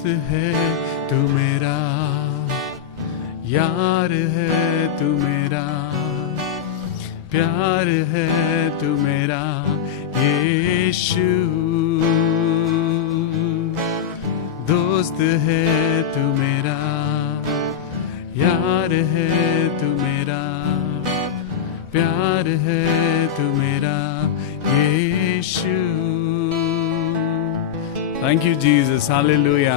दोस्त है तू मेरा, यार है तू मेरा, प्यार है तू मेरा यीशु। दोस्त है तू मेरा, यार है तू मेरा, प्यार है तू मेरा Yeshu. Thank you Jesus, hallelujah.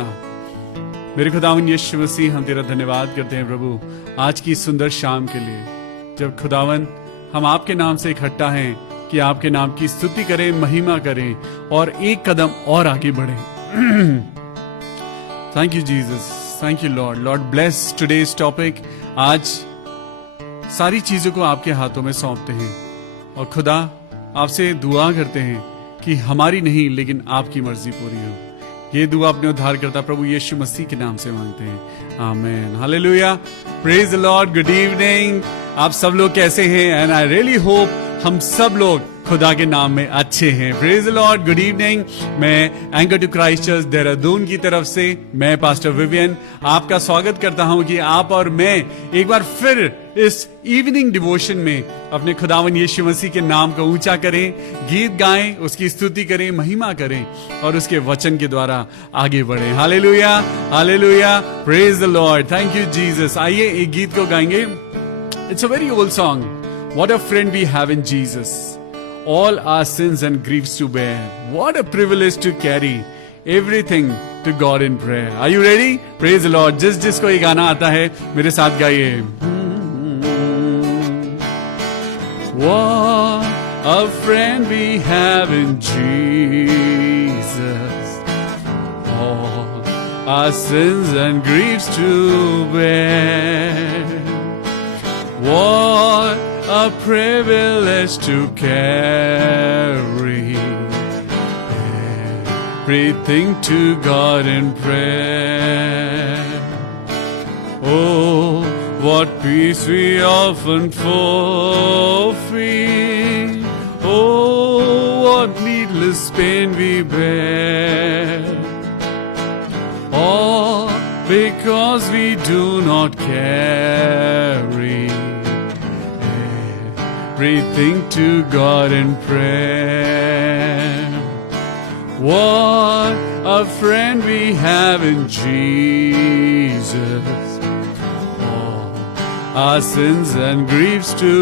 मेरे खुदावन यीशु मसीह, हम तेरा धन्यवाद करते हैं प्रभु आज की सुंदर शाम के लिए, जब खुदावन हम आपके नाम से इकट्ठा हैं कि आपके नाम की स्तुति करें, महिमा करें और एक कदम और आगे बढ़ें। Thank you Jesus, thank you Lord. Lord bless today's topic. आज सारी चीजों को आपके हाथों में सौंपते हैं और खुदा आपसे दुआ करते हैं कि हमारी नहीं लेकिन आपकी मर्जी पूरी हो। ये दुआ अपने उद्धारकर्ता प्रभु यीशु मसीह के नाम से मांगते हैं, आमीन, hallelujah. Praise the Lord. Good evening. आप सब लोग कैसे हैं? एंड आई रियली होप हम सब लोग खुदा के नाम में अच्छे हैं। Praise the Lord. Good evening. मैं anchor to Christ Church Dehradun की तरफ से मैं पास्टर विवियन आपका स्वागत करता हूं कि आप और मैं एक बार फिर इस इवनिंग डिवोशन में अपने खुदावन यीशु मसीह के नाम को ऊंचा करें, गीत गाएं, उसकी स्तुति करें, महिमा करें और उसके वचन के द्वारा आगे बढ़ें। Hallelujah, hallelujah. Praise the Lord. Thank you Jesus. आइए एक गीत को गाएंगे। It's a very old song, what a friend we have in Jesus, all our sins and griefs to bear. What a privilege to carry everything to God in prayer. Are you ready? Praise the Lord. जिसको ये गाना आता है मेरे साथ गाइए। What a friend we have in Jesus, all our sins and griefs to bear. What a privilege to carry everything to God in prayer. Oh, what peace we often forfeit. Oh, what needless pain we bear. All because we do not carry everything to God in prayer. What a friend we have in Jesus, all our sins and griefs to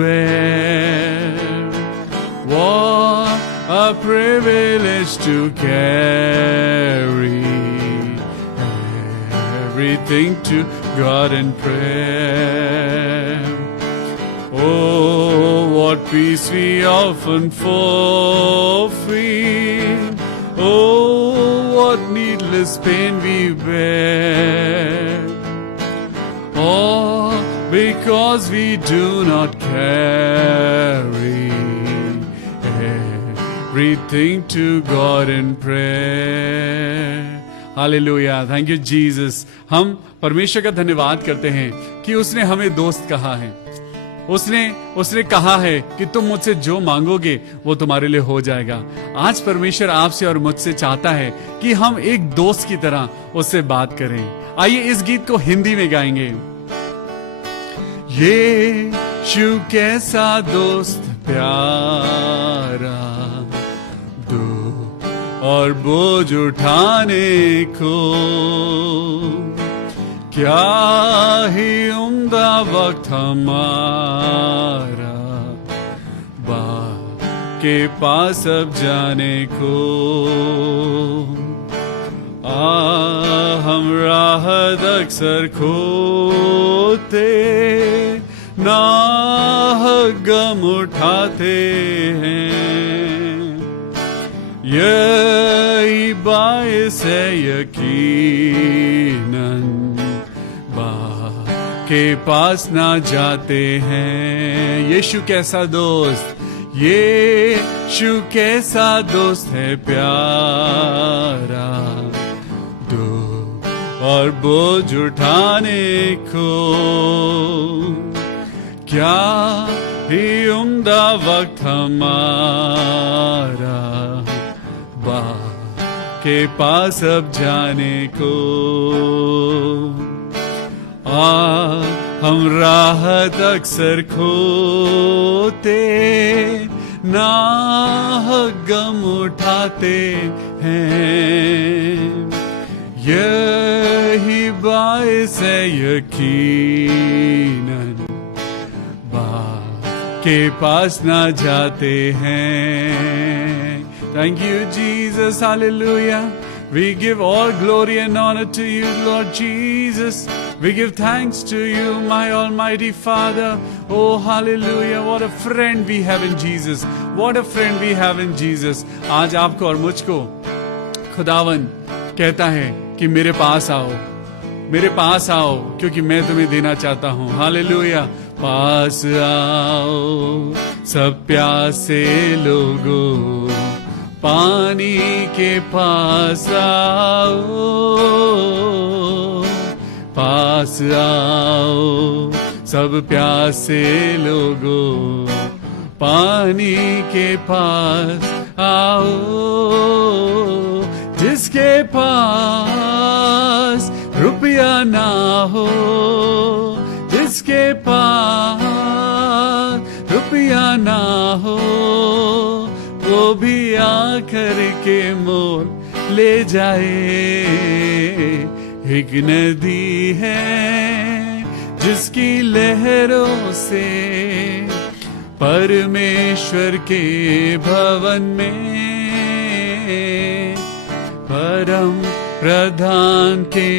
bear. What a privilege to carry everything to God in prayer. Oh, what peace we often forfeit. Oh, what needless pain we bear. All because we do not carry everything to God in prayer. Hallelujah. Thank you Jesus. हम परमेश्वर का धन्यवाद करते हैं कि उसने हमें दोस्त कहा है। उसने कहा है कि तुम मुझसे जो मांगोगे वो तुम्हारे लिए हो जाएगा। आज परमेश्वर आपसे और मुझसे चाहता है कि हम एक दोस्त की तरह उससे बात करें। आइए इस गीत को हिंदी में गाएंगे। यीशु कैसा दोस्त प्यारा, दो और बोझ उठाने को, क्या ही उम्दा वक्त हमारा बाप के पास अब जाने को। हम राहत अक्सर खोते, नाहक गम उठाते हैं, यही बाइस है यकीनन के पास ना जाते हैं। यीशु कैसा दोस्त, यीशु कैसा दोस्त है प्यारा, दो और बोझ उठाने को, क्या ही उम्दा वक्त हमारा के पास अब जाने को। हम राहत अक्सर खोते, ना गम उठाते हैं, यही बाइस है यकीनन बाप के पास ना जाते हैं। Thank you, Jesus. Hallelujah. We give all glory and honor to you, Lord Jesus. We give thanks to you, my Almighty Father. Oh, hallelujah. What a friend we have in Jesus. What a friend we have in Jesus. आज आपको और मुझको खुदावन कहता है कि मेरे पास आओ, मेरे पास आओ, क्योंकि मैं तुम्हें देना चाहता हूँ। हालेलुया। पास आओ सब प्यासे लोगों, पानी के पास आओ, पास आओ सब प्यासे लोगों, पानी के पास आओ। जिसके पास रुपया ना हो, जिसके पास रुपया ना हो, वो भी आकर के मोल ले जाए। एक नदी है जिसकी लहरों से परमेश्वर के भवन में, परम प्रधान के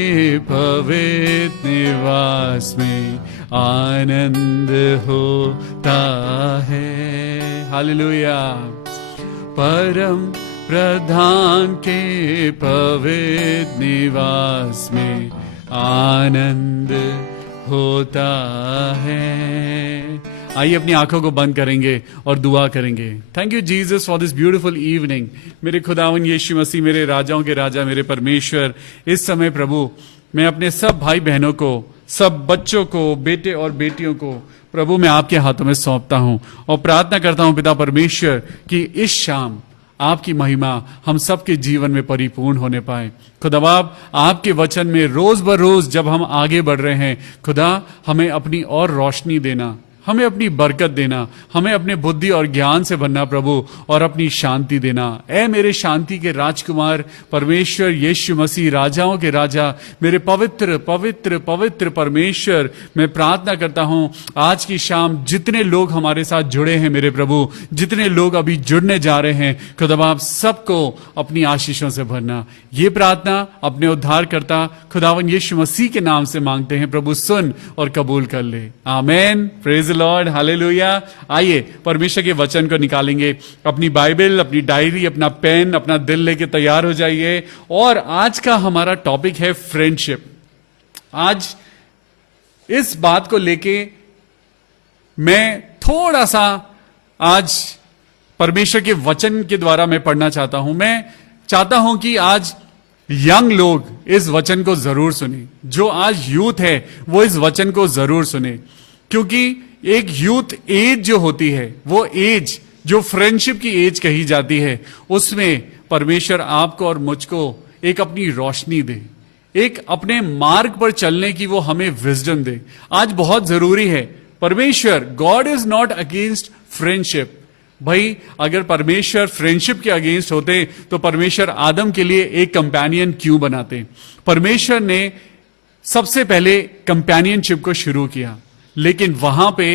पवित्र निवास में आनंद होता है। हालेलुया। परम प्रधान के पवित्र निवास में आनंद होता है। आइए अपनी आंखों को बंद करेंगे और दुआ करेंगे। Thank you Jesus for this beautiful evening. मेरे खुदावन यीशु मसीह, मेरे राजाओं के राजा, मेरे परमेश्वर, इस समय प्रभु मैं अपने सब भाई बहनों को, सब बच्चों को, बेटे और बेटियों को प्रभु मैं आपके हाथों में सौंपता हूं और प्रार्थना करता हूं पिता परमेश्वर कि इस शाम आपकी महिमा हम सबके जीवन में परिपूर्ण होने पाए। खुदा आपके वचन में रोज बरोज जब हम आगे बढ़ रहे हैं, खुदा हमें अपनी और रोशनी देना, हमें अपनी बरकत देना, हमें अपने बुद्धि और ज्ञान से भरना प्रभु, और अपनी शांति देना। ऐ मेरे शांति के राजकुमार परमेश्वर यीशु मसीह, राजाओं के राजा, मेरे पवित्र पवित्र पवित्र परमेश्वर, मैं प्रार्थना करता हूं आज की शाम जितने लोग हमारे साथ जुड़े हैं मेरे प्रभु, जितने लोग अभी जुड़ने जा रहे हैं, खुदा आप सबको अपनी आशीषों से भरना। ये प्रार्थना अपने उद्धारकर्ता खुदावन यीशु मसीह के नाम से मांगते हैं प्रभु, सुन और कबूल कर ले। आमेन। Praise Lord. हालेलुया। आइए परमेश्वर के वचन को निकालेंगे। अपनी बाइबल, अपनी डायरी, अपना पेन, अपना दिल लेके तैयार हो जाइए। और आज का हमारा टॉपिक है फ्रेंडशिप। आज इस बात को लेके मैं थोड़ा सा आज परमेश्वर के वचन के द्वारा मैं पढ़ना चाहता हूं। मैं चाहता हूं कि आज यंग लोग इस वचन को जरूर सुने, जो आज यूथ है वो इस वचन को जरूर सुने, क्योंकि एक यूथ एज जो होती है, वो एज जो फ्रेंडशिप की एज कही जाती है, उसमें परमेश्वर आपको और मुझको एक अपनी रोशनी दे, एक अपने मार्ग पर चलने की वो हमें विजडम दे। आज बहुत जरूरी है। परमेश्वर, God is not against friendship. भाई अगर परमेश्वर फ्रेंडशिप के अगेंस्ट होते तो परमेश्वर आदम के लिए एक कंपेनियन क्यों बनाते? परमेश्वर ने सबसे पहले कंपेनियनशिप को शुरू किया, लेकिन वहां पे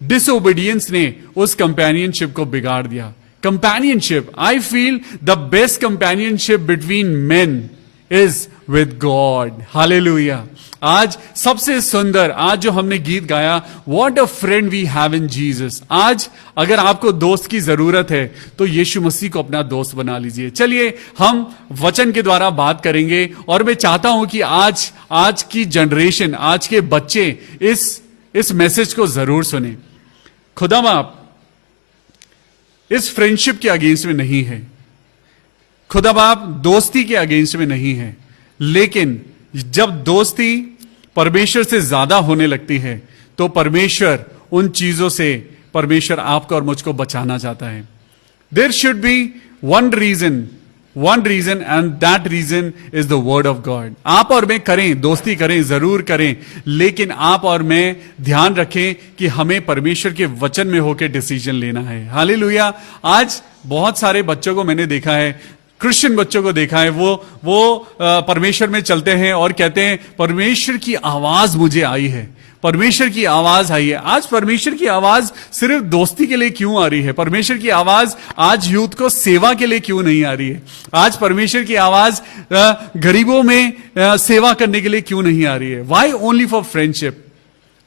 डिसओबीडियंस ने उस कंपेनियनशिप को बिगाड़ दिया। Companionship, I feel the best companionship between men is with God. Hallelujah. आज सबसे सुंदर, आज जो हमने गीत गाया, what a friend we have in Jesus. आज अगर आपको दोस्त की जरूरत है तो यीशु मसीह को अपना दोस्त बना लीजिए। चलिए हम वचन के द्वारा बात करेंगे, और मैं चाहता हूं कि आज की जनरेशन, आज के बच्चे इस मैसेज को जरूर सुने। खुदा बाप इस फ्रेंडशिप के अगेंस्ट में नहीं है, खुदा बाप दोस्ती के अगेंस्ट में नहीं है, लेकिन जब दोस्ती परमेश्वर से ज्यादा होने लगती है तो परमेश्वर उन चीजों से, परमेश्वर आपको और मुझको बचाना चाहता है। There should be one reason one reason, and that reason is the word of God. आप और मैं करें, दोस्ती करें, जरूर करें, लेकिन आप और मैं ध्यान रखें कि हमें परमेश्वर के वचन में होकर डिसीजन लेना है। हालेलुया। आज बहुत सारे बच्चों को मैंने देखा है, क्रिश्चियन बच्चों को देखा है, वो परमेश्वर में चलते हैं और कहते हैं परमेश्वर की आवाज मुझे आई है, परमेश्वर की आवाज आई है। आज परमेश्वर की आवाज सिर्फ दोस्ती के लिए क्यों आ रही है? परमेश्वर की आवाज आज यूथ को सेवा के लिए क्यों नहीं आ रही है? आज परमेश्वर की आवाज गरीबों में सेवा करने के लिए क्यों नहीं आ रही है? Why only for friendship?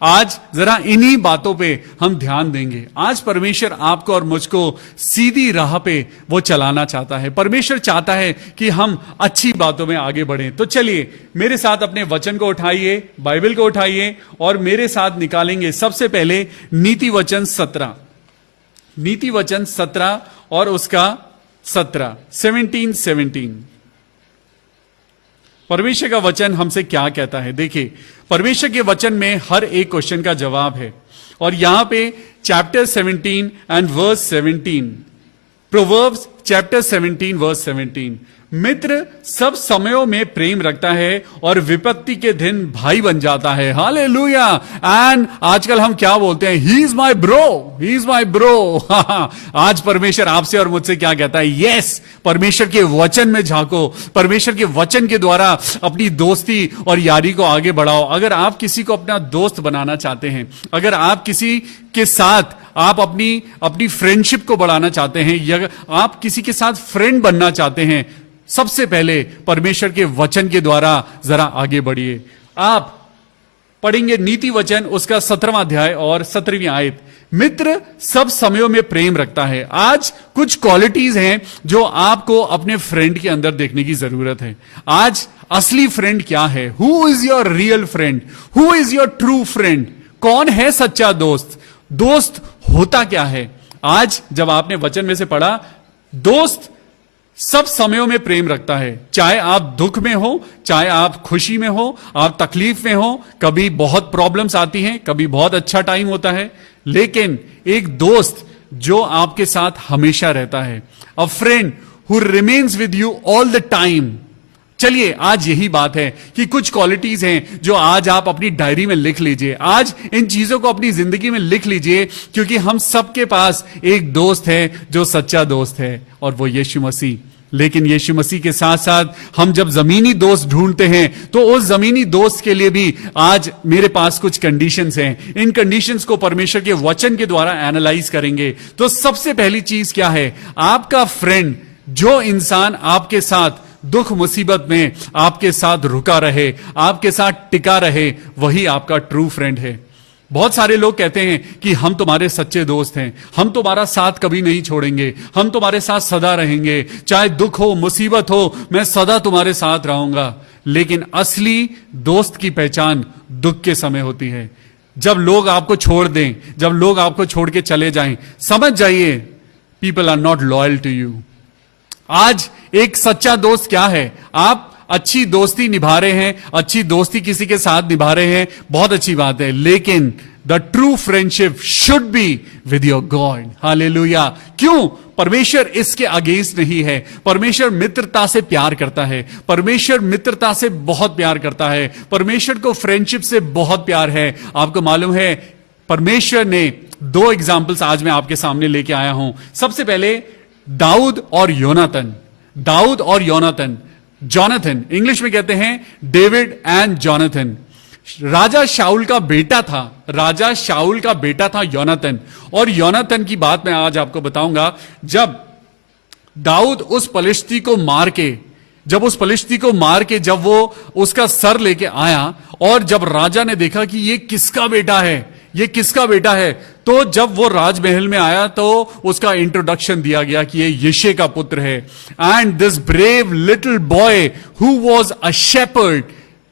आज जरा इन्हीं बातों पे हम ध्यान देंगे। आज परमेश्वर आपको और मुझको सीधी राह पे वो चलाना चाहता है। परमेश्वर चाहता है कि हम अच्छी बातों में आगे बढ़ें। तो चलिए मेरे साथ अपने वचन को उठाइए, बाइबल को उठाइए और मेरे साथ निकालेंगे सबसे पहले नीति वचन 17, नीति वचन 17 और उसका 17। परमेश्वर का वचन हमसे क्या कहता है? देखिए, परमेश्वर के वचन में हर एक क्वेश्चन का जवाब है। और यहां पे chapter 17 and verse 17, proverbs chapter 17 verse 17, मित्र सब समयों में प्रेम रखता है और विपत्ति के दिन भाई बन जाता है। हालेलुया। एंड आजकल हम क्या बोलते हैं? He is my bro, he is my bro. आज परमेश्वर आपसे और मुझसे क्या कहता है? यस, परमेश्वर के वचन में झांको, परमेश्वर के वचन के द्वारा अपनी दोस्ती और यारी को आगे बढ़ाओ। अगर आप किसी को अपना दोस्त बनाना चाहते हैं, अगर आप किसी के साथ आप अपनी फ्रेंडशिप को बढ़ाना चाहते हैं, या आप किसी के साथ फ्रेंड बनना चाहते हैं, सबसे पहले परमेश्वर के वचन के द्वारा जरा आगे बढ़िए। आप पढ़ेंगे नीति वचन उसका 17वां अध्याय और 17वीं आयत। मित्र सब समयों में प्रेम रखता है। आज कुछ क्वालिटीज हैं जो आपको अपने फ्रेंड के अंदर देखने की जरूरत है। आज असली फ्रेंड क्या है? Who is your real friend? Who is your true friend? कौन है सच्चा दोस्त? दोस्त होता क्या है? आज जब आपने वचन में से पढ़ा, दोस्त सब समयों में प्रेम रखता है। चाहे आप दुख में हो, चाहे आप खुशी में हो, आप तकलीफ में हो, कभी बहुत प्रॉब्लम्स आती हैं, कभी बहुत अच्छा टाइम होता है, लेकिन एक दोस्त जो आपके साथ हमेशा रहता है, अ friend who remains with you all the time. चलिए आज यही बात है कि कुछ क्वालिटीज हैं जो आज आप अपनी डायरी में लिख लीजिए। आज इन चीजों को अपनी जिंदगी में लिख लीजिए, क्योंकि हम सबके पास एक दोस्त है जो सच्चा दोस्त है, और वो यीशु मसीह। लेकिन यीशु मसीह के साथ साथ हम जब जमीनी दोस्त ढूंढते हैं, तो उस जमीनी दोस्त के लिए भी आज मेरे पास कुछ कंडीशंस हैं। इन कंडीशंस को परमेश्वर के वचन के द्वारा एनालाइज करेंगे। तो सबसे पहली चीज क्या है? आपका फ्रेंड, जो इंसान आपके साथ दुख मुसीबत में आपके साथ रुका रहे, आपके साथ टिका रहे, वही आपका ट्रू फ्रेंड है। बहुत सारे लोग कहते हैं कि हम तुम्हारे सच्चे दोस्त हैं, हम तुम्हारा साथ कभी नहीं छोड़ेंगे, हम तुम्हारे साथ सदा रहेंगे, चाहे दुख हो मुसीबत हो, मैं सदा तुम्हारे साथ रहूंगा। लेकिन असली दोस्त की पहचान दुख के समय होती है। जब लोग आपको छोड़ दें, जब लोग आपको छोड़ के चले जाएं, समझ जाइए people are not loyal to you. आज एक सच्चा दोस्त क्या है? आप अच्छी दोस्ती निभा रहे हैं, अच्छी दोस्ती किसी के साथ निभा रहे हैं, बहुत अच्छी बात है, लेकिन the true friendship should be with your God. Hallelujah. क्यों? परमेश्वर इसके अगेंस्ट नहीं है। परमेश्वर मित्रता से प्यार करता है, परमेश्वर मित्रता से बहुत प्यार करता है, परमेश्वर को फ्रेंडशिप से बहुत प्यार है। आपको मालूम है, परमेश्वर ने 2 एग्जाम्पल्स आज मैं आपके सामने लेके आया हूं। सबसे पहले दाऊद और योनातन। दाऊद और योनातन, जॉनथन इंग्लिश में कहते हैं डेविड एंड जॉनथन। राजा शाऊल का बेटा था, राजा शाऊल का बेटा था योनातन। और योनातन की बात मैं आज आपको बताऊंगा। जब दाऊद उस फलिश्ती को मार के, जब वो उसका सर लेके आया, और जब राजा ने देखा कि ये किसका बेटा है, ये किसका बेटा है, तो जब वो राजमहल में आया तो उसका इंट्रोडक्शन दिया गया कि ये यिशै का पुत्र है। And this brave little boy who was a shepherd,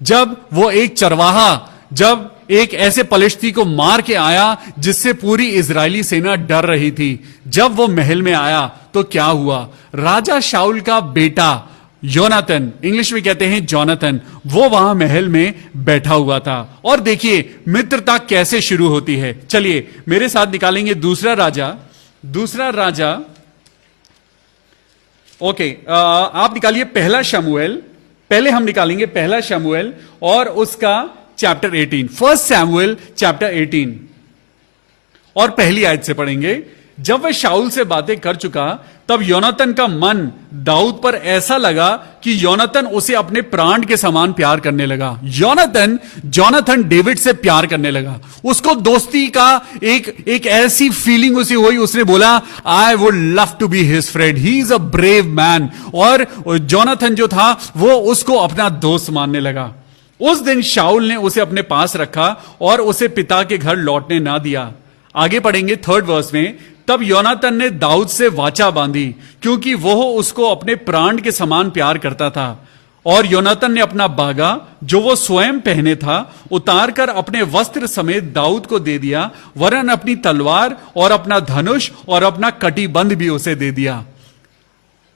जब वो एक चरवाहा, जब एक ऐसे फलिश्ती को मार के आया जिससे पूरी इजरायली सेना डर रही थी, जब वो महल में आया तो क्या हुआ? राजा शाऊल का बेटा योनातन, इंग्लिश में कहते हैं जॉनथन, वो वहां महल में बैठा हुआ था। और देखिए मित्रता कैसे शुरू होती है। चलिए मेरे साथ निकालेंगे दूसरा राजा ओके, आप निकालिए पहला शमूएल। पहले हम निकालेंगे पहला शमूएल और उसका चैप्टर 18, फर्स्ट शमूएल चैप्टर 18 और पहली आयत से पढ़ेंगे। जब वह शाऊल से बातें कर चुका तब योनातन का मन दाऊद पर ऐसा लगा कि योनातन उसे अपने प्राण के समान प्यार करने लगा। जोनाथन डेविड से प्यार करने लगा। उसको दोस्ती का एक ऐसी फीलिंग उसे हुई, उसने बोला I would love to be his friend, he is a brave man. और जोनाथन जो था वो उसको अपना दोस्त मानने लगा। उस दिन शाऊल ने उसे अपने पास रखा और उसे पिता के घर लौटने ना दिया। आगे पढ़ेंगे 3rd वर्स में। तब योनातन ने दाऊद से वाचा बांधी क्योंकि वह उसको अपने प्राण के समान प्यार करता था। और योनातन ने अपना बागा जो वो स्वयं पहने था उतार कर अपने वस्त्र समेत दाऊद को दे दिया, वरन अपनी तलवार और अपना धनुष और अपना कटिबंध भी उसे दे दिया।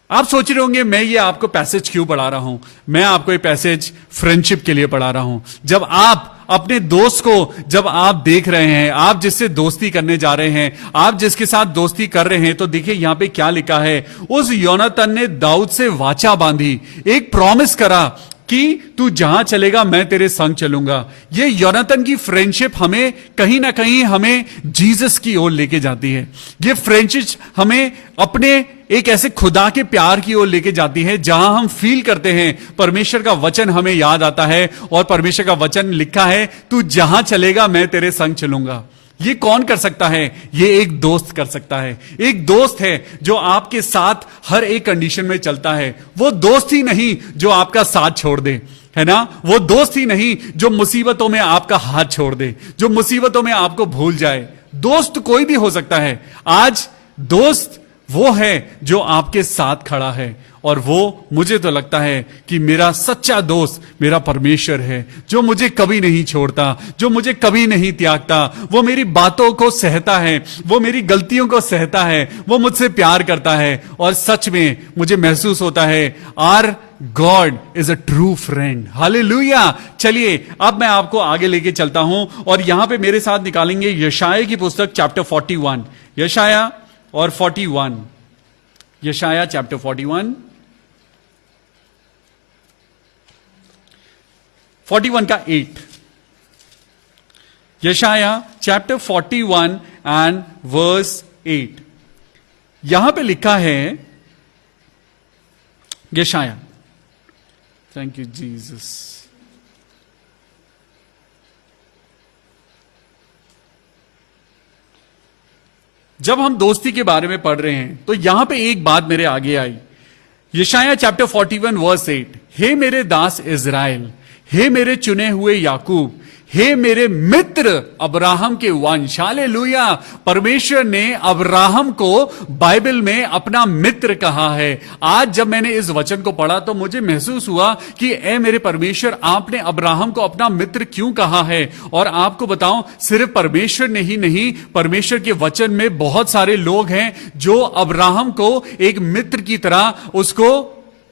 आप सोच रहे होंगे मैं ये आपको पैसेज क्यों पढ़ा रहा हूं। मैं आपको ये पैसेज फ्रेंडशिप के लिए पढ़ा रहा हूं। जब आप अपने दोस्त को जब आप देख रहे हैं, आप जिससे दोस्ती करने जा रहे हैं, आप जिसके साथ दोस्ती कर रहे हैं, तो देखिए यहां पे क्या लिखा है। उस योनातन ने दाऊद से वाचा बांधी, एक प्रॉमिस करा कि तू जहां चलेगा मैं तेरे संग चलूंगा। ये योनातन की फ्रेंडशिप हमें कहीं ना कहीं हमें जीसस की ओर लेके जाती है। ये फ्रेंडशिप हमें अपने एक ऐसे खुदा के प्यार की ओर लेके जाती है जहां हम फील करते हैं परमेश्वर का वचन हमें याद आता है और परमेश्वर का वचन लिखा है तू जहां चलेगा मैं तेरे संग चलूंगा। ये कौन कर सकता है? ये एक दोस्त कर सकता है। एक दोस्त है जो आपके साथ हर एक कंडीशन में चलता है। वो दोस्त ही नहीं जो आपका साथ छोड़ दे, है ना। वो दोस्त ही नहीं जो मुसीबतों में आपका हाथ छोड़ दे, जो मुसीबतों में आपको भूल जाए। दोस्त कोई भी हो सकता है। आज दोस्त वो है जो आपके साथ खड़ा है, और वो मुझे तो लगता है कि मेरा सच्चा दोस्त मेरा परमेश्वर है, जो मुझे कभी नहीं छोड़ता, जो मुझे कभी नहीं त्यागता। वो मेरी बातों को सहता है, वो मेरी गलतियों को सहता है, वो मुझसे प्यार करता है। और सच में मुझे महसूस होता है our God is a true friend. Hallelujah. चलिए अब मैं आपको आगे लेके चलता हूं और यहां पे मेरे साथ निकालेंगे यशाया की पुस्तक चैप्टर 41। यशाया और 41, यशाया चैप्टर 41 का 8। यशाया चैप्टर 41 एंड वर्स 8। यहां पे लिखा है, यशाया, थैंक यू जीसस। जब हम दोस्ती के बारे में पढ़ रहे हैं तो यहां पे एक बात मेरे आगे आई। यशाया चैप्टर 41 वर्स 8, हे मेरे दास इज़राइल, हे मेरे चुने हुए याकूब, हे मेरे मित्र अब्राहम के वंश। हालेलुया। परमेश्वर ने अब्राहम को बाइबल में अपना मित्र कहा है। आज जब मैंने इस वचन को पढ़ा तो मुझे महसूस हुआ कि ए मेरे परमेश्वर, आपने अब्राहम को अपना मित्र क्यों कहा है। और आपको बताऊं, सिर्फ परमेश्वर ने ही नहीं, परमेश्वर के वचन में बहुत सारे लोग हैं जो अब्राहम को एक मित्र की तरह उसको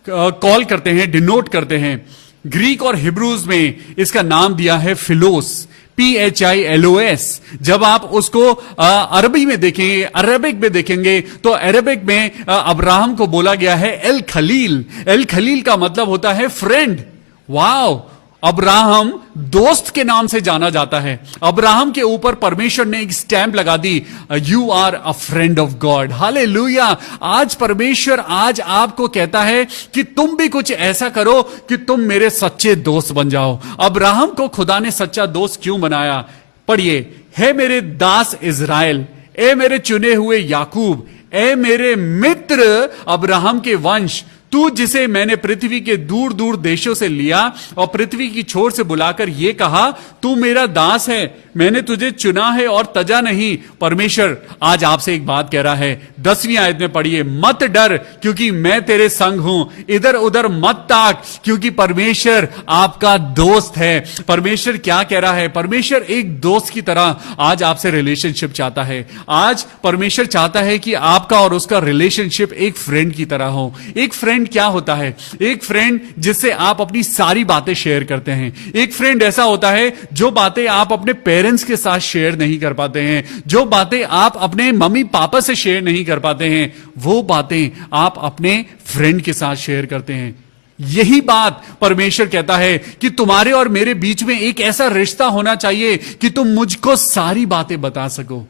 कॉल करते हैं, डिनोट करते हैं। ग्रीक और हिब्रूज में इसका नाम दिया है फिलोस, PHILOS। जब आप उसको अरबी में देखेंगे, अरबिक में देखेंगे, तो अरबिक में अब्राहम को बोला गया है एल खलील। एल खलील का मतलब होता है फ्रेंड। वाओ। अब्राहम दोस्त के नाम से जाना जाता है। अब्राहम के ऊपर परमेश्वर ने एक स्टैंप लगा दी, you are a friend of God. Hallelujah. आज परमेश्वर आज आपको कहता है कि तुम भी कुछ ऐसा करो कि तुम मेरे सच्चे दोस्त बन जाओ। अब्राहम को खुदा ने सच्चा दोस्त क्यों बनाया? पढ़िए, हे मेरे दास इज़राइल, ए मेरे चुने हुए याकूब, ए मेरे मित्र अब्राहम के वंश, तू जिसे मैंने पृथ्वी के दूर दूर देशों से लिया और पृथ्वी की छोर से बुलाकर यह कहा तू मेरा दास है, मैंने तुझे चुना है और तजा नहीं। परमेश्वर आज आपसे एक बात कह रहा है। 10वीं आयत में पढ़िए, मत डर क्योंकि मैं तेरे संग हूं, इधर उधर मत ताक क्योंकि परमेश्वर आपका दोस्त है। परमेश्वर क्या कह रहा है? परमेश्वर एक दोस्त की तरह आज आपसे रिलेशनशिप चाहता है। आज परमेश्वर चाहता है कि आपका और उसका रिलेशनशिप एक फ्रेंड की तरह हो। एक फ्रेंड क्या होता है? एक फ्रेंड जिससे आप अपनी सारी बातें शेयर करते हैं। एक फ्रेंड ऐसा होता है जो बातें आप अपने पेरेंट्स पेरेंट्स के साथ शेयर नहीं कर पाते हैं, जो बातें आप अपने मम्मी पापा से शेयर नहीं कर पाते हैं, वो बातें आप अपने फ्रेंड के साथ शेयर करते हैं। यही बात परमेश्वर कहता है कि तुम्हारे और मेरे बीच में एक ऐसा रिश्ता होना चाहिए कि तुम मुझको सारी बातें बता सको।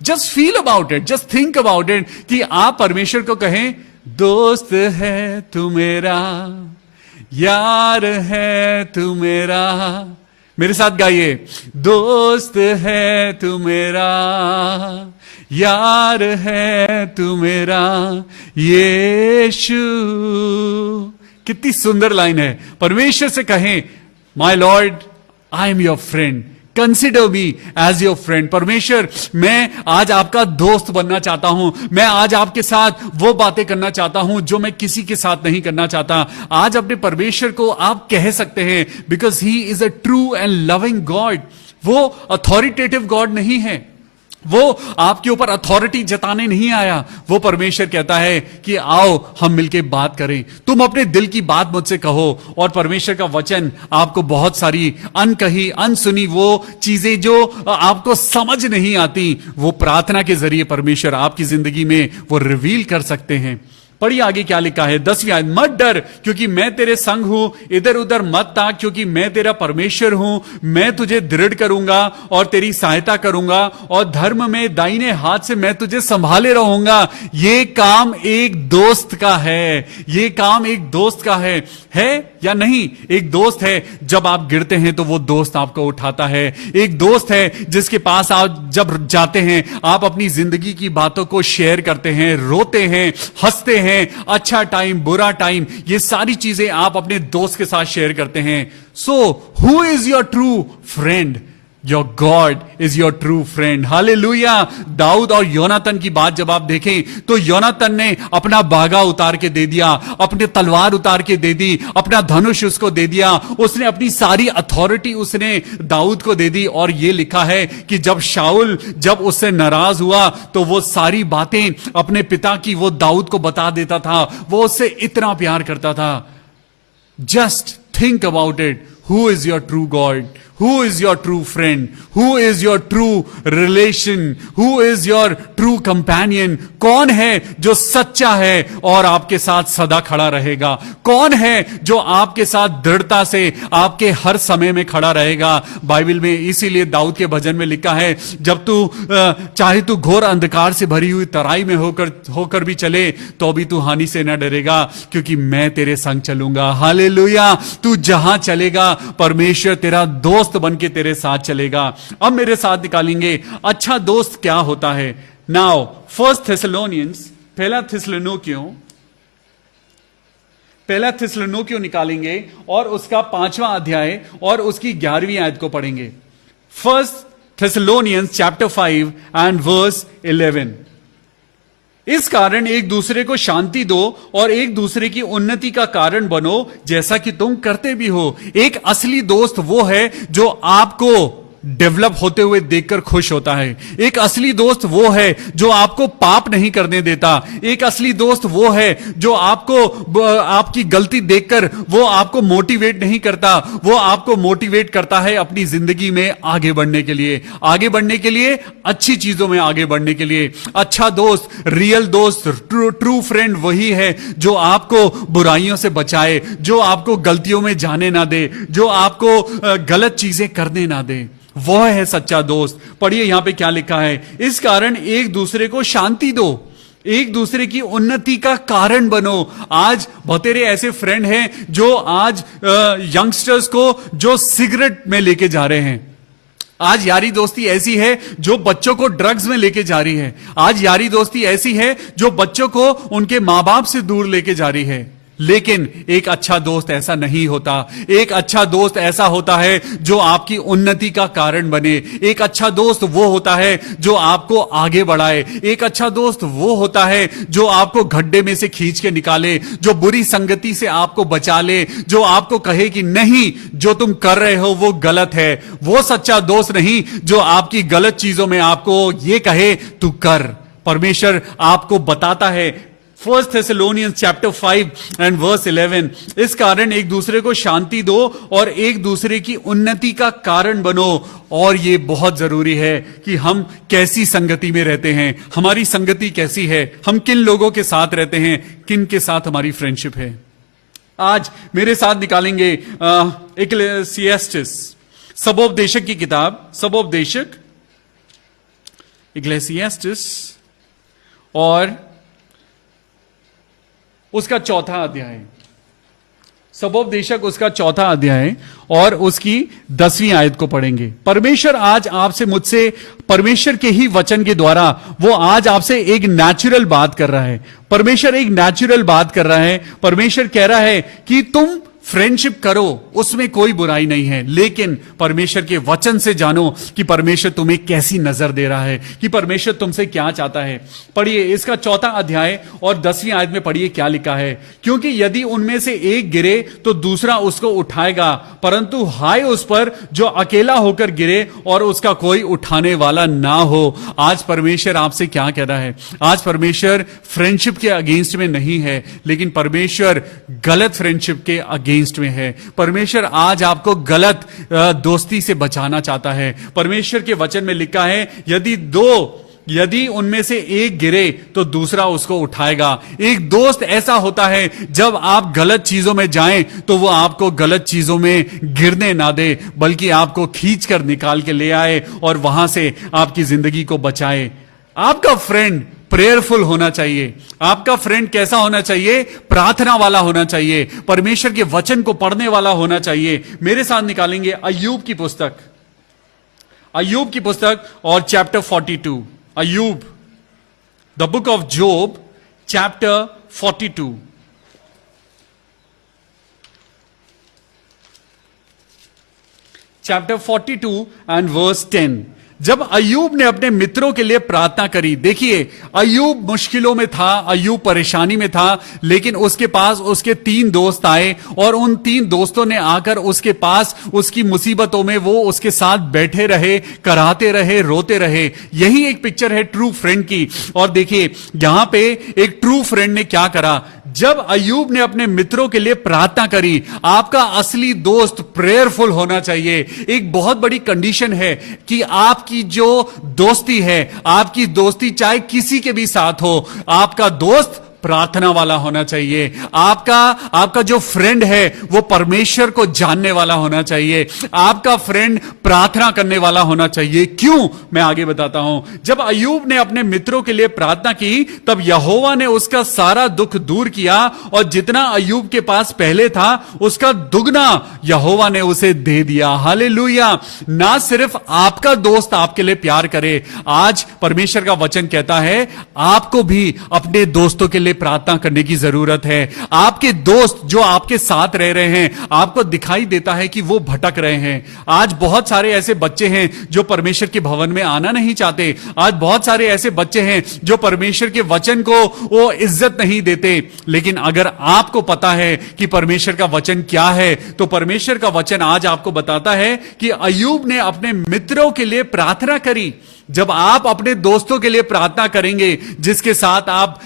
Just feel about it, just think about it कि आप परमेश्वर को कहें, दोस्त है तू मेरा, यार है तू मेरा। मेरे साथ गाइए, दोस्त है तू मेरा, यार है तू मेरा यीशु। कितनी सुंदर लाइन है। परमेश्वर से कहें, my Lord I am your friend, consider me as your friend. परमेश्वर, मैं आज आपका दोस्त बनना चाहता हूं, मैं आज आपके साथ वो बातें करना चाहता हूं जो मैं किसी के साथ नहीं करना चाहता। आज अपने परमेश्वर को आप कह सकते हैं, because he is a true and loving God. वो अथॉरिटेटिव गॉड नहीं है, वो आपके ऊपर अथॉरिटी जताने नहीं आया। वो परमेश्वर कहता है कि आओ हम मिलके बात करें, तुम अपने दिल की बात मुझसे कहो। और परमेश्वर का वचन आपको बहुत सारी अनकही अनसुनी वो चीजें जो आपको समझ नहीं आती, वो प्रार्थना के जरिए परमेश्वर आपकी जिंदगी में वो रिवील कर सकते हैं। पढ़िए आगे क्या लिखा है, 10वीं आयत, मत डर क्योंकि मैं तेरे संग हूं, इधर उधर मत ताक क्योंकि मैं तेरा परमेश्वर हूं। मैं तुझे दृढ़ करूंगा और तेरी सहायता करूंगा, और धर्म में दाहिने हाथ से मैं तुझे संभाले रहूंगा। ये काम एक दोस्त का है, ये काम एक दोस्त का है या नहीं? एक दोस्त है, जब आप गिरते हैं तो वो दोस्त आपको उठाता है। एक दोस्त है जिसके पास आप जब जाते हैं, आप अपनी जिंदगी की बातों को शेयर करते हैं, रोते हैं, हंसते हैं, अच्छा टाइम बुरा टाइम, ये सारी चीजें आप अपने दोस्त के साथ शेयर करते हैं। So who is your true friend? Your God is your true friend. Hallelujah. दाऊद और योनातन की बात जब आप देखें तो योनातन ने अपना बागा उतार के दे दिया, अपने तलवार उतार के दे दी, अपना धनुष उसको दे दिया, उसने अपनी सारी अथॉरिटी उसने दाऊद को दे दी। और ये लिखा है कि जब शाऊल जब उससे नाराज हुआ तो वो सारी बातें अपने पिता की वो दाऊद को बता देता था, वो उससे इतना प्यार करता था। Just think about it, who is your true God? Who is your true friend? Who is your true relation? Who is your true companion? कौन है जो सच्चा है और आपके साथ सदा खड़ा रहेगा? कौन है जो आपके साथ दृढ़ता से आपके हर समय में खड़ा रहेगा? बाइबल में इसीलिए दाऊद के भजन में लिखा है, जब तू चाहे तू घोर अंधकार से भरी हुई तराई में होकर भी चले तो भी तू हानि से न डरेगा, क्योंकि मैं तेरे संग चलूंगा। हालेलुया। तू जहां चलेगा परमेश्वर तेरा दोस्त बन के तेरे साथ चलेगा। अब मेरे साथ निकालेंगे अच्छा दोस्त क्या होता है। नाउ फर्स्ट थेसलोनियंस, पहला थिस्सलुनीकियों निकालेंगे और उसका 5वां अध्याय और उसकी 11वीं आयत को पढ़ेंगे। First Thessalonians chapter 5 and verse 11। इस कारण एक दूसरे को शांति दो और एक दूसरे की उन्नति का कारण बनो, जैसा कि तुम करते भी हो। एक असली दोस्त वो है जो आपको डेवलप होते हुए देखकर खुश होता है। एक असली दोस्त वो है जो आपको पाप नहीं करने देता। एक असली दोस्त वो है जो आपको आपकी गलती देखकर वो आपको मोटिवेट नहीं करता, वो आपको मोटिवेट करता है अपनी जिंदगी में आगे बढ़ने के लिए, अच्छी चीजों में आगे बढ़ने के लिए। अच्छा दोस्त, रियल दोस्त, ट्रू फ्रेंड वही है जो आपको बुराइयों से बचाए, जो आपको गलतियों में जाने ना दे, जो आपको गलत चीजें करने ना दे। वह है सच्चा दोस्त। पढ़िए यहां पे क्या लिखा है, इस कारण एक दूसरे को शांति दो, एक दूसरे की उन्नति का कारण बनो। आज बहुतेरे ऐसे फ्रेंड हैं जो आज यंगस्टर्स को जो सिगरेट में लेके जा रहे हैं। आज यारी दोस्ती ऐसी है जो बच्चों को ड्रग्स में लेके जा रही है। आज यारी दोस्ती ऐसी है जो बच्चों को उनके मां बाप से दूर लेके जा रही है। लेकिन एक अच्छा दोस्त ऐसा नहीं होता। एक अच्छा दोस्त ऐसा होता है जो आपकी उन्नति का कारण बने। एक अच्छा दोस्त वो होता है जो आपको आगे बढ़ाए। एक अच्छा दोस्त वो होता है जो आपको गड्ढे में से खींच के निकाले, जो बुरी संगति से आपको बचा ले, जो आपको कहे कि नहीं, जो तुम कर रहे हो वो गलत है। वो सच्चा दोस्त नहीं जो आपकी गलत चीजों में आपको ये कहे तू कर। परमेश्वर आपको बताता है first Thessalonians chapter 5 and verse 11, इस कारण एक दूसरे को शांति दो और एक दूसरे की उन्नति का कारण बनो। और ये बहुत जरूरी है कि हम कैसी संगति में रहते हैं, हमारी संगति कैसी है, हम किन लोगों के साथ रहते हैं, किन के साथ हमारी फ्रेंडशिप है। आज मेरे साथ निकालेंगे इक्लेसियास्टिस, सबोपदेशक की किताब, सबोपदेशक इक्लेसियास्टिस और उसका चौथा अध्याय, सबोपदेशक उसका चौथा अध्याय और उसकी 10वीं आयत को पढ़ेंगे। परमेश्वर आज आपसे मुझसे, परमेश्वर के ही वचन के द्वारा वो आज आपसे एक नेचुरल बात कर रहा है। परमेश्वर एक नेचुरल बात कर रहा है। परमेश्वर कह रहा है कि तुम फ्रेंडशिप करो, उसमें कोई बुराई नहीं है, लेकिन परमेश्वर के वचन से जानो कि परमेश्वर तुम्हें कैसी नजर दे रहा है, कि परमेश्वर तुमसे क्या चाहता है। पढ़िए इसका चौथा अध्याय और 10वीं आयत में पढ़िए क्या लिखा है। क्योंकि यदि उनमें से एक गिरे तो दूसरा उसको उठाएगा, परंतु हाय उस पर जो अकेला होकर गिरे और उसका कोई उठाने वाला ना हो। आज परमेश्वर आपसे क्या कह रहा है? आज परमेश्वर फ्रेंडशिप के अगेंस्ट में नहीं है, लेकिन परमेश्वर गलत फ्रेंडशिप के अगेंस्ट में है। परमेश्वर आज आपको गलत दोस्ती से बचाना चाहता है। परमेश्वर के वचन में लिखा है यदि उनमें से एक गिरे तो दूसरा उसको उठाएगा। एक दोस्त ऐसा होता है जब आप गलत चीजों में जाएं तो वो आपको गलत चीजों में गिरने ना दे, बल्कि आपको खींच कर निकाल के ले आए और वहां से आपकी जिंदगी को बचाए। आपका फ्रेंड प्रेयरफुल होना चाहिए। आपका फ्रेंड कैसा होना चाहिए? प्रार्थना वाला होना चाहिए, परमेश्वर के वचन को पढ़ने वाला होना चाहिए। मेरे साथ निकालेंगे अय्यूब की पुस्तक, अय्यूब की पुस्तक और चैप्टर 42, अय्यूब, the book of Job chapter 42। Chapter 42 and verse 10। जब अय्यूब ने अपने मित्रों के लिए प्रार्थना करी, देखिए अय्यूब मुश्किलों में था, अय्यूब परेशानी में था, लेकिन उसके पास उसके 3 दोस्त आए और उन 3 दोस्तों ने आकर उसके पास उसकी मुसीबतों में वो उसके साथ बैठे रहे, कराते रहे, रोते रहे। यही एक पिक्चर है ट्रू फ्रेंड की। और देखिए यहां पे एक ट्रू फ्रेंड ने क्या करा। जब अय्यूब ने अपने मित्रों के लिए प्रार्थना करी, आपका असली दोस्त प्रेयरफुल होना चाहिए। एक बहुत बड़ी कंडीशन है कि आपकी जो दोस्ती है, आपकी दोस्ती चाहे किसी के भी साथ हो, आपका दोस्त प्रार्थना वाला होना चाहिए। आपका जो फ्रेंड है वो परमेश्वर को जानने वाला होना चाहिए। आपका फ्रेंड प्रार्थना करने वाला होना चाहिए। क्यों? मैं आगे बताता हूं। जब अय्यूब ने अपने मित्रों के लिए प्रार्थना की, तब यहोवा ने उसका सारा दुख दूर किया और जितना अय्यूब के पास पहले था उसका दुगना यहोवा ने उसे दे दिया। हालेलुया। ना सिर्फ आपका दोस्त आपके लिए प्यार करे, आज परमेश्वर का वचन कहता है आपको भी अपने दोस्तों के लिए प्रार्थना करने की जरूरत है। आपके दोस्त जो आपके साथ रह रहे हैं, आपको दिखाई देता है कि वो भटक रहे हैं। आज बहुत सारे ऐसे बच्चे हैं जो परमेश्वर के भवन में आना नहीं चाहते। आज बहुत सारे ऐसे बच्चे हैं जो परमेश्वर के वचन को वो इज्जत नहीं देते। लेकिन अगर आपको पता है कि परमेश्वर का वचन क्या है, तो परमेश्वर का वचन आज आपको बताता है कि अय्यूब ने अपने मित्रों के लिए प्रार्थना करी। जब आप अपने दोस्तों के लिए प्रार्थना करेंगे, जिसके साथ आप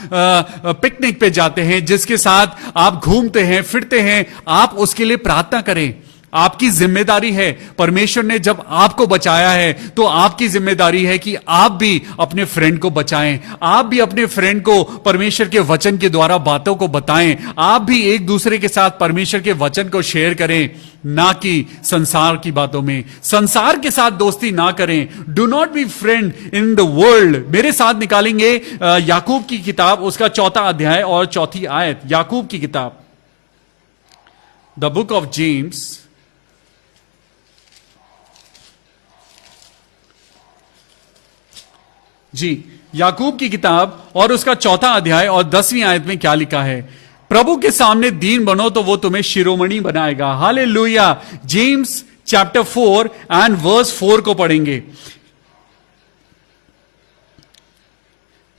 पिकनिक पे जाते हैं, जिसके साथ आप घूमते हैं फिरते हैं, आप उसके लिए प्रार्थना करें। आपकी जिम्मेदारी है। परमेश्वर ने जब आपको बचाया है तो आपकी जिम्मेदारी है कि आप भी अपने फ्रेंड को बचाएं। आप भी अपने फ्रेंड को परमेश्वर के वचन के द्वारा बातों को बताएं। आप भी एक दूसरे के साथ परमेश्वर के वचन को शेयर करें, ना कि संसार की बातों में। संसार के साथ दोस्ती ना करें। Do not be friend in the world. मेरे साथ निकालेंगे याकूब की किताब, उसका 4था अध्याय और 4थी आयत। याकूब की किताब, द बुक ऑफ जेम्स, जी, याकूब की किताब और उसका 4था अध्याय और 10वीं आयत में क्या लिखा है। प्रभु के सामने दीन बनो तो वो तुम्हें शिरोमणि बनाएगा। Hallelujah. James chapter 4 and verse 4 को पढ़ेंगे।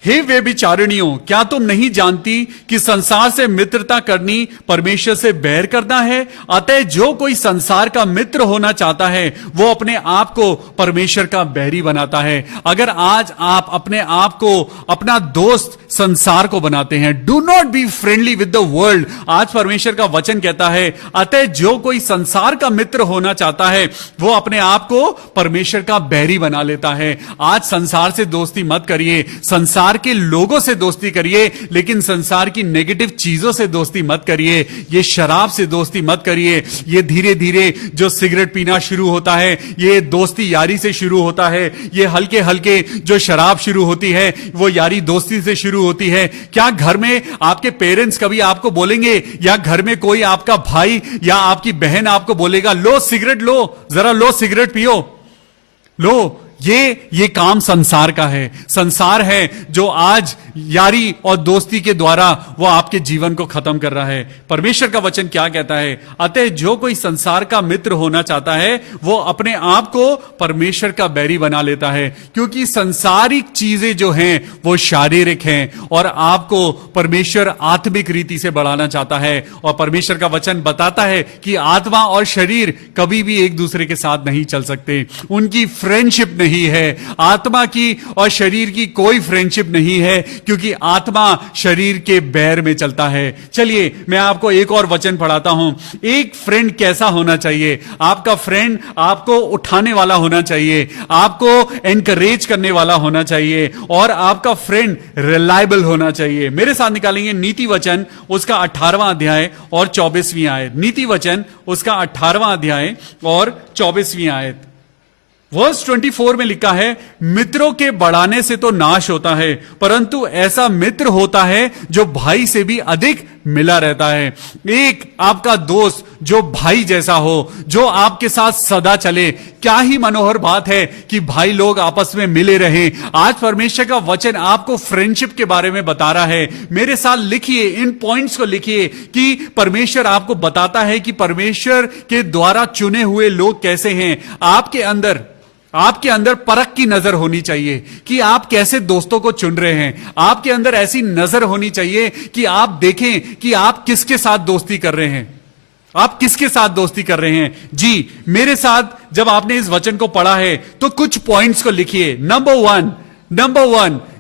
हे व्यभिचारिणियों, क्या तुम नहीं जानती कि संसार से मित्रता करनी परमेश्वर से बैर करना है? अतः जो कोई संसार का मित्र होना चाहता है वो अपने आप को परमेश्वर का बैरी बनाता है। अगर आज आप अपने आप को अपना दोस्त संसार को बनाते हैं, do not be friendly with the world. आज परमेश्वर का वचन कहता है, अतः जो कोई संसार का मित्र होना चाहता है वो अपने आप को परमेश्वर का बैरी बना लेता है। आज संसार से दोस्ती मत करिए, संसार के लोगों से दोस्ती करिए, लेकिन संसार की नेगेटिव चीजों से दोस्ती मत करिए। ये शराब से दोस्ती मत करिए। ये धीरे धीरे जो सिगरेट पीना शुरू होता है, ये दोस्ती यारी से शुरू होता है। ये हल्के हल्के जो शराब शुरू होती है वो यारी दोस्ती से शुरू होती है। क्या घर में आपके पेरेंट्स कभी आपको बोलेंगे, या घर में कोई आपका भाई या आपकी बहन आपको बोलेगा, लो सिगरेट लो, जरा लो सिगरेट पियो, लो? ये काम संसार का है। संसार है जो आज यारी और दोस्ती के द्वारा वो आपके जीवन को खत्म कर रहा है। परमेश्वर का वचन क्या कहता है? अतः जो कोई संसार का मित्र होना चाहता है वो अपने आप को परमेश्वर का बैरी बना लेता है, क्योंकि संसारिक चीजें जो हैं वो शारीरिक हैं और आपको परमेश्वर आत्मिक रीति से बढ़ाना चाहता है। और परमेश्वर का वचन बताता है कि आत्मा और शरीर कभी भी एक दूसरे के साथ नहीं चल सकते, उनकी फ्रेंडशिप नहीं है। आत्मा की और शरीर की कोई फ्रेंडशिप नहीं है, क्योंकि आत्मा शरीर के बैर में चलता है। चलिए मैं आपको एक और वचन पढ़ाता हूं। एक फ्रेंड कैसा होना चाहिए? आपका फ्रेंड आपको उठाने वाला होना चाहिए, आपको एनकरेज करने वाला होना चाहिए, और आपका फ्रेंड रिलायबल होना चाहिए। मेरे साथ निकालेंगे नीति वचन उसका 18वां अध्याय और 24वीं आयत। नीति वचन उसका 18वां अध्याय और 24वीं आयत। वर्स 24 में लिखा है, मित्रों के बढ़ाने से तो नाश होता है, परंतु ऐसा मित्र होता है जो भाई से भी अधिक मिला रहता है। एक आपका दोस्त जो भाई जैसा हो, जो आपके साथ सदा चले। क्या ही मनोहर बात है कि भाई लोग आपस में मिले रहें। आज परमेश्वर का वचन आपको फ्रेंडशिप के बारे में बता रहा है। मेरे साथ लिखिए, इन पॉइंट्स को लिखिए कि परमेश्वर आपको बताता है कि परमेश्वर के द्वारा चुने हुए लोग कैसे हैं। आपके अंदर परख की नजर होनी चाहिए कि आप कैसे दोस्तों को चुन रहे हैं। आपके अंदर ऐसी नजर होनी चाहिए कि आप देखें कि आप किसके साथ दोस्ती कर रहे हैं। आप किसके साथ दोस्ती कर रहे हैं? जी, मेरे साथ जब आपने इस वचन को पढ़ा है तो कुछ पॉइंट्स को लिखिए। Number one,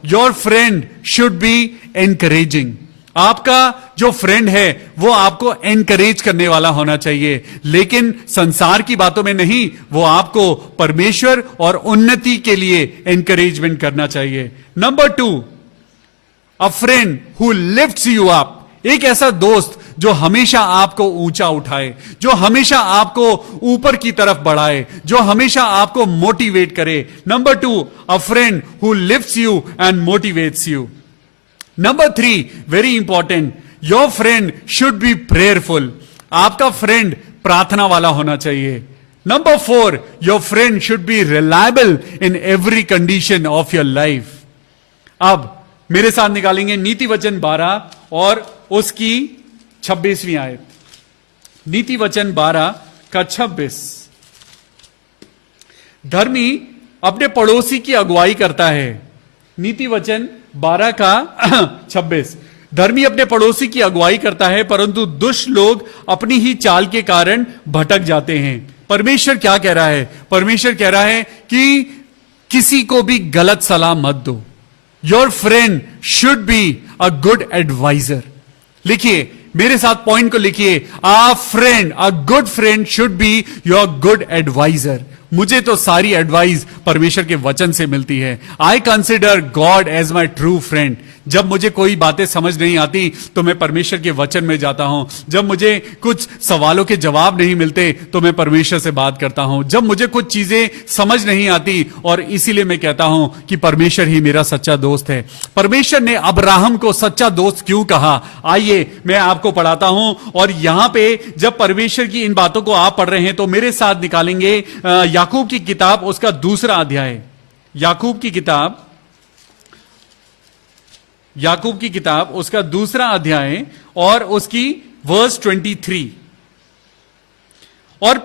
your friend should B encouraging. आपका जो फ्रेंड है वो आपको एनकरेज करने वाला होना चाहिए, लेकिन संसार की बातों में नहीं, वो आपको परमेश्वर और उन्नति के लिए एनकरेजमेंट करना चाहिए। Number 2, a friend who lifts you up. एक ऐसा दोस्त जो हमेशा आपको ऊंचा उठाए, जो हमेशा आपको ऊपर की तरफ बढ़ाए, जो हमेशा आपको मोटिवेट करे। Number 2, a friend who lifts you and motivates you. Number 3, very important, your friend should B prayerful. आपका फ्रेंड प्रार्थना वाला होना चाहिए। Number 4, your friend should B reliable in every condition of your life. अब मेरे साथ निकालेंगे नीति वचन 12 और उसकी 26वीं आयत। नीति वचन 12 का 26। धर्मी अपने पड़ोसी की अगुवाई करता है। नीति वचन 12 का 26। धर्मी अपने पड़ोसी की अगुवाई करता है, परंतु दुष्ट लोग अपनी ही चाल के कारण भटक जाते हैं। परमेश्वर क्या कह रहा है? परमेश्वर कह रहा है कि किसी को भी गलत सलाह मत दो। Your friend should be a good adviser. लिखिए, मेरे साथ पॉइंट को लिखिए, a good friend should be your good adviser. मुझे तो सारी एडवाइस परमेश्वर के वचन से मिलती है। I consider God as my true friend. जब मुझे कोई बातें समझ नहीं आती तो मैं परमेश्वर के वचन में जाता हूं। जब मुझे कुछ सवालों के जवाब नहीं मिलते तो मैं परमेश्वर से बात करता हूं। जब मुझे कुछ चीजें समझ नहीं आती, और इसीलिए मैं कहता हूं कि परमेश्वर ही मेरा सच्चा दोस्त है। परमेश्वर ने अब्राहम को सच्चा दोस्त क्यों कहा? आइए मैं आपको पढ़ाता हूं। और यहां पे जब परमेश्वर की इन बातों को आप पढ़ रहे हैं तो मेरे साथ निकालेंगे याकूब की किताब उसका 2रा अध्याय। याकूब की किताब उसका 2रा अध्याय और उसकी वर्स 23। और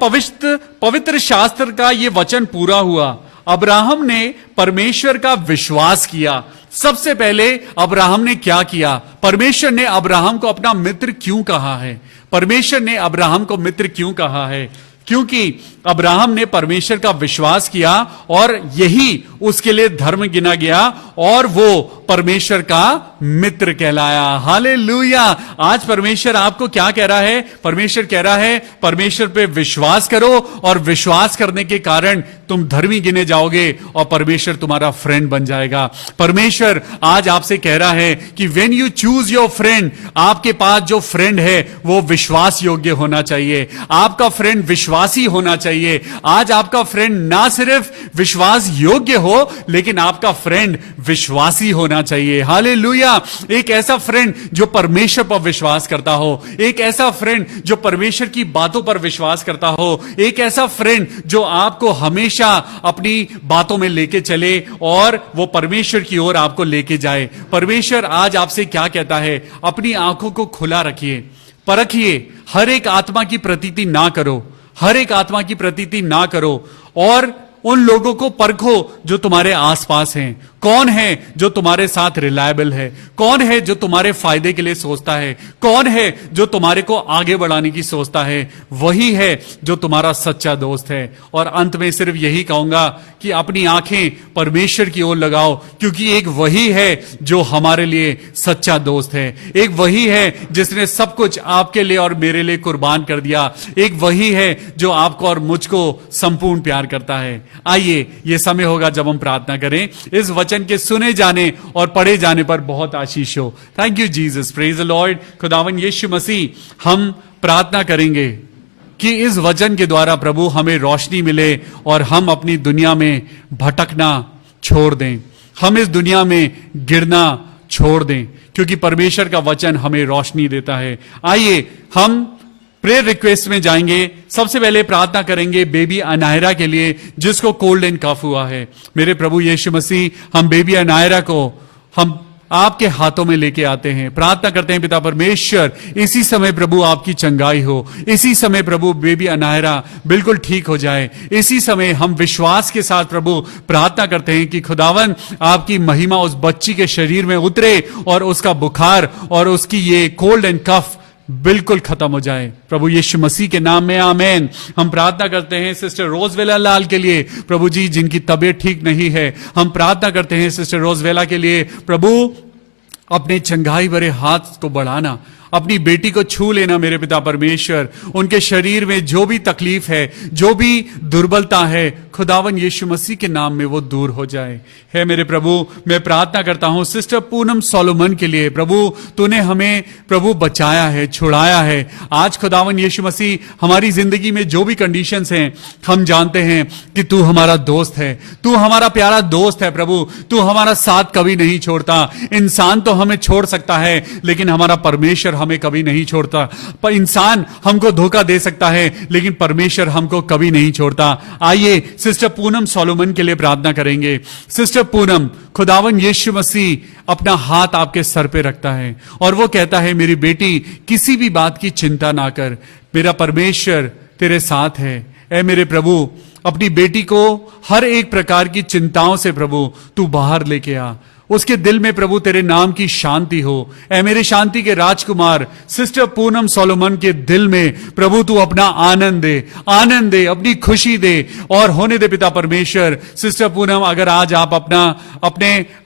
पवित्र शास्त्र का यह वचन पूरा हुआ, अब्राहम ने परमेश्वर का विश्वास किया। सबसे पहले अब्राहम ने क्या किया? परमेश्वर ने अब्राहम को अपना मित्र क्यों कहा है? परमेश्वर ने अब्राहम को मित्र क्यों कहा है? क्योंकि अब्राहम ने परमेश्वर का विश्वास किया और यही उसके लिए धर्म गिना गया और वो परमेश्वर का मित्र कहलाया। हालेलुया। आज परमेश्वर आपको क्या कह रहा है? परमेश्वर कह रहा है परमेश्वर पे विश्वास करो और विश्वास करने के कारण तुम धर्मी गिने जाओगे और परमेश्वर तुम्हारा फ्रेंड बन जाएगा। परमेश्वर आज आपसे कह रहा है कि when you choose your friend, आपके पास जो फ्रेंड है वो विश्वास योग्य होना चाहिए। आपका फ्रेंड विश्वासी होना चाहिए। आज आपका फ्रेंड ना सिर्फ विश्वास योग्य हो लेकिन आपका फ्रेंड विश्वासी होना चाहिए। हालेलुया। एक ऐसा फ्रेंड जो परमेश्वर पर विश्वास करता हो, एक ऐसा फ्रेंड जो परमेश्वर की बातों पर विश्वास करता हो, एक ऐसा फ्रेंड जो आपको हमेशा अपनी बातों में लेके चले और वो परमेश्वर की ओर आपको लेके जाए। परमेश्वर आज आपसे क्या कहता है? अपनी आंखों को खुला रखिए, परखिए, हर एक आत्मा की प्रतीति ना करो, हर एक आत्मा की प्रतीति ना करो और उन लोगों को परखो जो तुम्हारे आसपास हैं। कौन है जो तुम्हारे साथ रिलायबल है? कौन है जो तुम्हारे फायदे के लिए सोचता है? कौन है जो तुम्हारे को आगे बढ़ाने की सोचता है? वही है जो तुम्हारा सच्चा दोस्त है। और अंत में सिर्फ यही कहूंगा कि अपनी आंखें परमेश्वर की ओर लगाओ, क्योंकि एक वही है जो हमारे लिए सच्चा दोस्त है। एक वही है जिसने सब कुछ आपके लिए और मेरे लिए कुर्बान कर दिया। एक वही है जो आपको और मुझको संपूर्ण प्यार करता है। आइए, ये समय होगा जब हम प्रार्थना करें। इस वचन के सुने जाने और पढ़े जाने पर बहुत आशीष हो। Thank you Jesus, praise the Lord. खुदावन यीशु मसीह, हम प्रार्थना करेंगे कि इस वचन के द्वारा प्रभु हमें रोशनी मिले और हम अपनी दुनिया में भटकना छोड़ दें, हम इस दुनिया में गिरना छोड़ दें, क्योंकि परमेश्वर का वचन हमें रोशनी देता है। आइए हम प्रेयर रिक्वेस्ट में जाएंगे। सबसे पहले प्रार्थना करेंगे बेबी अनायरा के लिए, जिसको कोल्ड एंड कफ हुआ है। मेरे प्रभु यीशु मसीह, हम बेबी अनायरा को हम आपके हाथों में लेके आते हैं। प्रार्थना करते हैं पिता परमेश्वर, इसी समय प्रभु आपकी चंगाई हो। इसी समय प्रभु बेबी अनायरा बिल्कुल ठीक हो जाए। इसी समय हम विश्वास के साथ प्रभु प्रार्थना करते हैं कि खुदावन आपकी महिमा उस बच्ची के शरीर में उतरे और उसका बुखार और उसकी ये कोल्ड एंड कफ बिल्कुल खत्म हो जाए। प्रभु यीशु मसीह के नाम में आमेन। हम प्रार्थना करते हैं सिस्टर रोजवेला लाल के लिए, प्रभु जी जिनकी तबीयत ठीक नहीं है। हम प्रार्थना करते हैं सिस्टर रोजवेला के लिए, प्रभु अपने चंगाई भरे हाथ को बढ़ाना, अपनी बेटी को छू लेना मेरे पिता परमेश्वर। उनके शरीर में जो भी तकलीफ है, जो भी दुर्बलता है, खुदावन यीशु मसीह के नाम में वो दूर हो जाए। है मेरे प्रभु, मैं प्रार्थना करता हूं सिस्टर पूनम सोलोमन के लिए। प्रभु तूने हमें प्रभु बचाया है, छुड़ाया है। आज खुदावन यीशु मसीह, हमारी जिंदगी में जो भी कंडीशंस हैं, हम जानते हैं कि तू हमारा दोस्त है, तू हमारा प्यारा दोस्त है। प्रभु तू हमारा साथ कभी नहीं छोड़ता। इंसान तो हमें छोड़ सकता है लेकिन हमारा परमेश्वर हमें कभी नहीं छोड़ता। पर इंसान हमको धोखा दे सकता है लेकिन परमेश्वर हमको कभी नहीं छोड़ता। आइए सिस्टर पूनम सोलोमन के लिए प्रार्थना करेंगे। सिस्टर पूनम, खुदावन यीशु मसीह अपना हाथ आपके सर पे रखता है और वो कहता है मेरी बेटी किसी भी बात की चिंता ना कर, मेरा परमेश्वर तेरे साथ है। ऐ मेरे प्रभु, अपनी बेटी को हर एक प्रकार की चिंताओं से प्रभु तू बाहर लेके आ। उसके दिल में प्रभु तेरे नाम की शांति हो। ऐ मेरे शांति के राजकुमार, सिस्टर पूनम सोलोमन के दिल में प्रभु तू अपना आनंद दे, आनंद दे, अपनी खुशी दे और होने दे पिता परमेश्वर। सिस्टर पूनम, अगर आज आप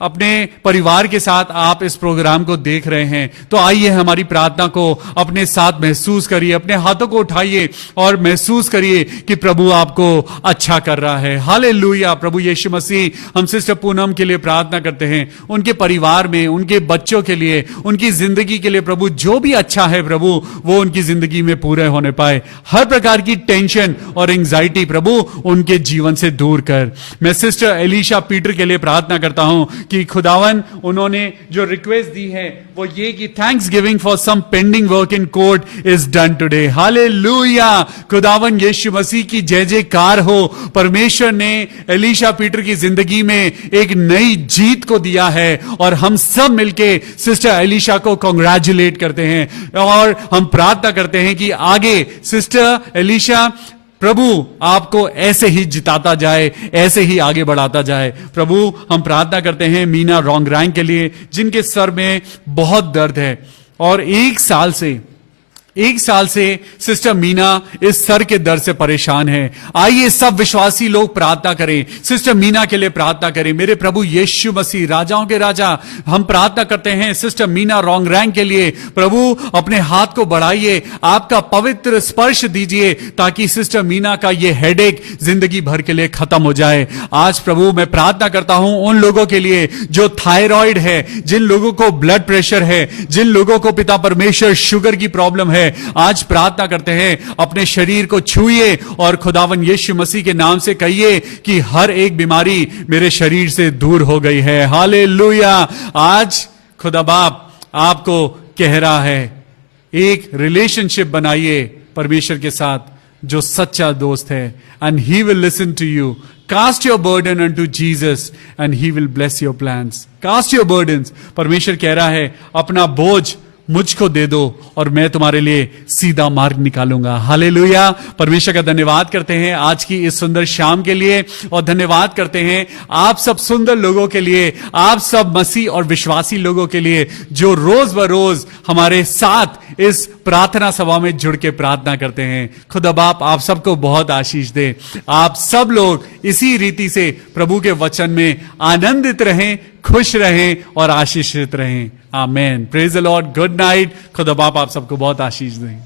अपने परिवार के साथ आप इस प्रोग्राम को देख रहे हैं तो आइए हमारी प्रार्थना को अपने साथ महसूस करिए, अपने हाथों को उठाइए और महसूस करिए कि प्रभु आपको अच्छा कर रहा है। हालेलुया। प्रभु यीशु मसीह, हम सिस्टर पूनम के लिए प्रार्थना करते हैं, उनके परिवार में, उनके बच्चों के लिए, उनकी जिंदगी के लिए प्रभु जो भी अच्छा है प्रभु वो उनकी जिंदगी में पूरे होने पाए। हर प्रकार की टेंशन और एंजाइटी प्रभु उनके जीवन से दूर कर। मैं सिस्टर एलिशा पीटर के लिए प्रार्थना करता हूं कि खुदावन उन्होंने जो रिक्वेस्ट दी है वो ये कि thanksgiving for some pending work in court is done today. Hallelujah. खुदावन यीशु मसीह की जय जयकार हो। परमेश्वर ने एलिशा पीटर की जिंदगी में एक नई जीत को दिया है और हम सब मिलके सिस्टर एलिशा को कांग्रेचुलेट करते हैं और हम प्रार्थना करते हैं कि आगे सिस्टर एलिशा प्रभु आपको ऐसे ही जिताता जाए, ऐसे ही आगे बढ़ाता जाए। प्रभु हम प्रार्थना करते हैं मीना रोंगरैंग के लिए, जिनके सर में बहुत दर्द है और एक साल से सिस्टर मीना इस सर के दर्द से परेशान है। आइए सब विश्वासी लोग प्रार्थना करें, सिस्टर मीना के लिए प्रार्थना करें। मेरे प्रभु यीशु मसीह, राजाओं के राजा, हम प्रार्थना करते हैं सिस्टर मीना रोंगरैंग के लिए। प्रभु अपने हाथ को बढ़ाइए, आपका पवित्र स्पर्श दीजिए, ताकि सिस्टर मीना का ये हेडेक जिंदगी भर के लिए खत्म हो जाए। आज प्रभु मैं प्रार्थना करता हूं उन लोगों के लिए जो थायराइड है, जिन लोगों को ब्लड प्रेशर है, जिन लोगों को पिता परमेश्वर शुगर की प्रॉब्लम है। आज प्रार्थना करते हैं अपने शरीर को छूइए और खुदावन यीशु मसीह के नाम से कहिए कि हर एक बीमारी मेरे शरीर से दूर हो गई है। हालेलुया। आज खुदा बाप आपको कह रहा है, एक रिलेशनशिप बनाइए परमेश्वर के साथ जो सच्चा दोस्त है, and he will listen to you. Cast your burden unto Jesus and he will bless your plans. Cast your burdens. परमेश्वर कह रहा है अपना बोझ मुझको दे दो और मैं तुम्हारे लिए सीधा मार्ग निकालूंगा। हालेलुया। परमेश्वर का धन्यवाद करते हैं आज की इस सुंदर शाम के लिए, और धन्यवाद करते हैं आप सब सुंदर लोगों के लिए, आप सब मसीह और विश्वासी लोगों के लिए जो रोज बरोज हमारे साथ इस प्रार्थना सभा में जुड़ के प्रार्थना करते हैं। खुदा बाप आप सबको बहुत आशीष दे। आप सब लोग इसी रीति से प्रभु के वचन में आनंदित रहें, खुश रहें और आशीषित रहें। Amen. Praise the Lord. Good night. खुदा बाप आप सबको बहुत आशीष दें।